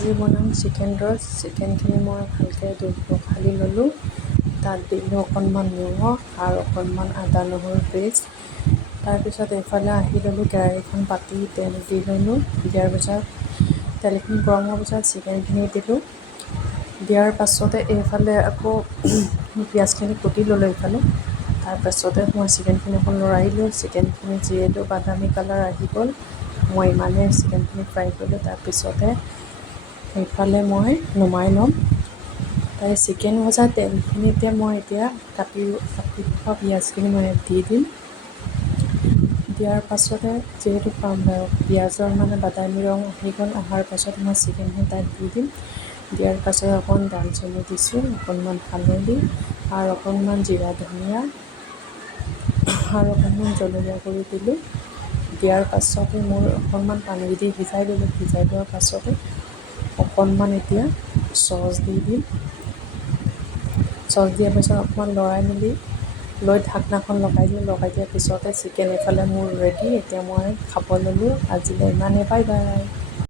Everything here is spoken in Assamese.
আজি বনাম চিকেন ৰ'ষ্ট। চিকেনখিনি মই ভালকৈ পখালি ল'লোঁ। তাত দিলোঁ অকণমান নিমখ আৰু অকণমান আদা নহৰু পেষ্ট। তাৰপিছত এইফালে আহি ল'লোঁ, কেৰাহীখন পাতি তেল দি ল'লোঁ। দিয়াৰ পিছত তেলখিনি গৰম হোৱাৰ পিছত চিকেনখিনি দিলোঁ। দিয়াৰ পাছতে এইফালে আকৌ পিঁয়াজখিনি কুটি ল'লোঁ এইফালে। তাৰপাছতে মই চিকেনখিনি অকণ লৰাইলোঁ। চিকেনখিনি যিহেতু বাদামী কালাৰ আহি গ'ল, মই ইমানেই চিকেনখিনি ফ্ৰাই কৰিলোঁ। তাৰপিছতে সেইফালে মই নমাই ল'ম। তাৰ চিকেন ভজা তেলখিনিতে মই এতিয়া কাটি থোৱা পিঁয়াজখিনি মই দি দিম। দিয়াৰ পাছতে যিহেতু পিঁয়াজৰ বাদামী ৰং আহি গ'ল, অহাৰ পাছত মই চিকেনখিনি তাত দি দিম। দিয়াৰ পাছত অকণমান দালচেনি দিছোঁ, অকণমান হালধি আৰু অকণমান জিৰা ধনিয়া আৰু অকণমান জলকীয়া গুড়ি দিলোঁ। দিয়াৰ পাছতে মোৰ অকণমান পানী দি সিজাই দিলোঁ। সিজাই লোৱাৰ পাছতে অকণমান এতিয়া চচ দি দিম। চচ দিয়াৰ পিছত অকণমান লৰাই মেলি লৈ ঢাকনাখন লগাই দিওঁ। লগাই দিয়াৰ পিছতে চিকেন এইফালে মোৰ ৰেডি। এতিয়া মই খাব ল'লোঁ। আজিলৈ ইমানেই, বাই বাই।